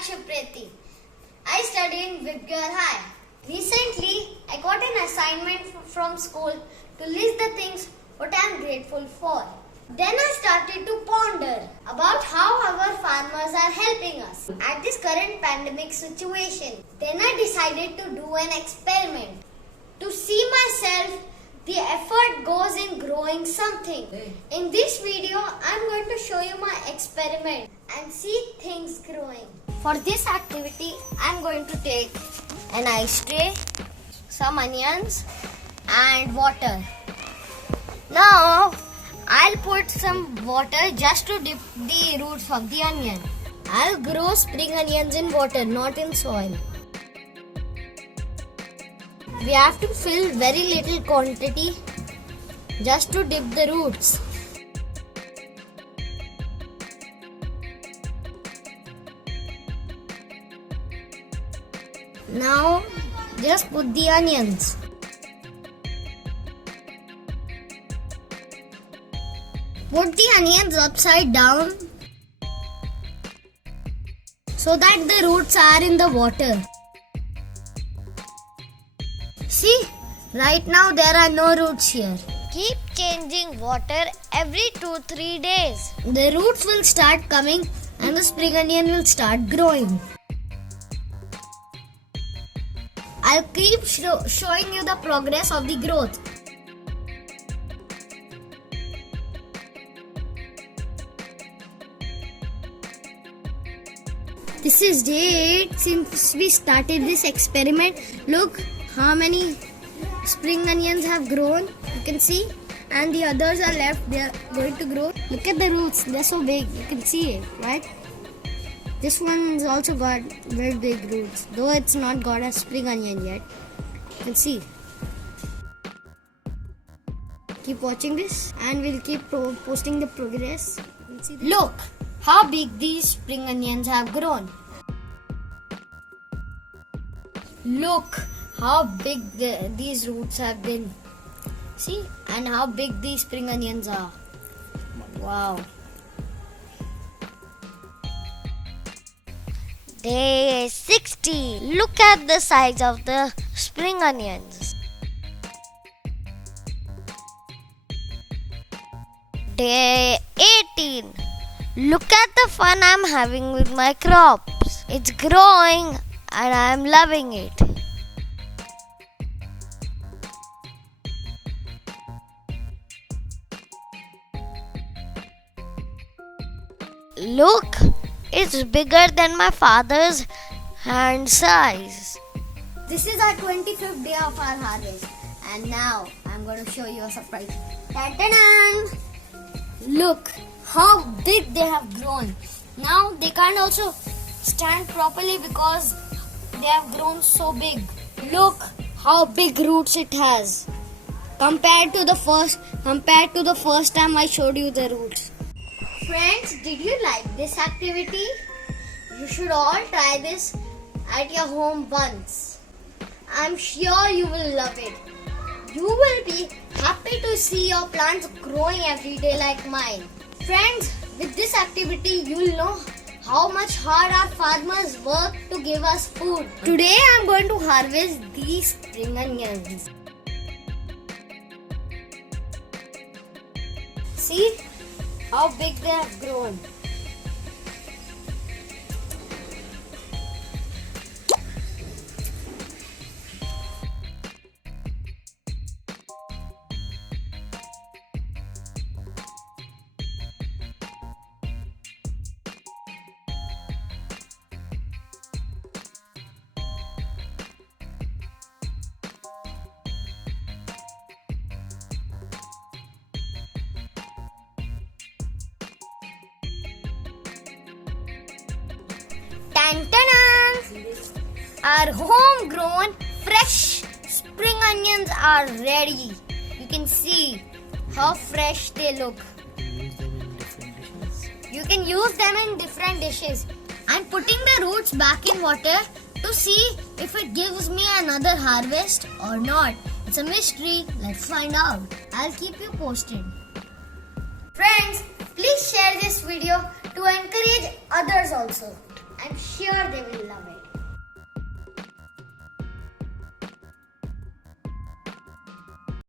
Sakshapreti. I study in Vibgyor High. Recently, I got an assignment from school to list the things what I am grateful for. Then I started to ponder about how our farmers are helping us at this current pandemic situation. Then I decided to do an experiment to see myself the effort goes in growing something. In this video, I am going to show you my experiment and see things growing. For this activity, I am going to take an ice tray, some onions and water. Now, I'll put some water just to dip the roots of the onion. I'll grow spring onions in water, not in soil. We have to fill very little quantity just to dip the roots. Now just put the onions. Put the onions upside down so that the roots are in the water. See, right now there are no roots here. Keep changing water every 2-3 days. The roots will start coming and the spring onion will start growing. I'll keep showing you the progress of the growth. This is day 8 since we started this experiment. Look how many spring onions have grown. You can see, and the others are left. They are going to grow. Look at the roots. They're so big. You can see it, right? This one's also got very big roots, though it's not got a spring onion yet. You can see. Keep watching this and we'll keep posting the progress. Look how big these spring onions have grown. Look how big these roots have been. See, and how big these spring onions are. Wow. Day 60. Look at the size of the spring onions. Day 18. Look at the fun I'm having with my crops. It's growing and I'm loving it. Look, it's bigger than my father's hand size. This is our 25th day of our harvest. And now I'm going to show you a surprise. Ta-da-dan! Look how big they have grown. Now they can't also stand properly because they have grown so big. Look how big roots it has. Compared to the first time I showed you the roots. Friends, did you like this activity? You should all try this at your home once. I'm sure you will love it. You will be happy to see your plants growing every day like mine. Friends, with this activity, you'll know how much hard our farmers work to give us food. Today, I'm going to harvest these spring onions. See how big they have grown. Tan-tan-tan! Our homegrown fresh spring onions are ready. You can see how fresh they look. You can use them in different dishes. I'm putting the roots back in water to see if it gives me another harvest or not. It's a mystery. Let's find out. I'll keep you posted. Friends, please share this video to encourage others also. I'm sure they will love it.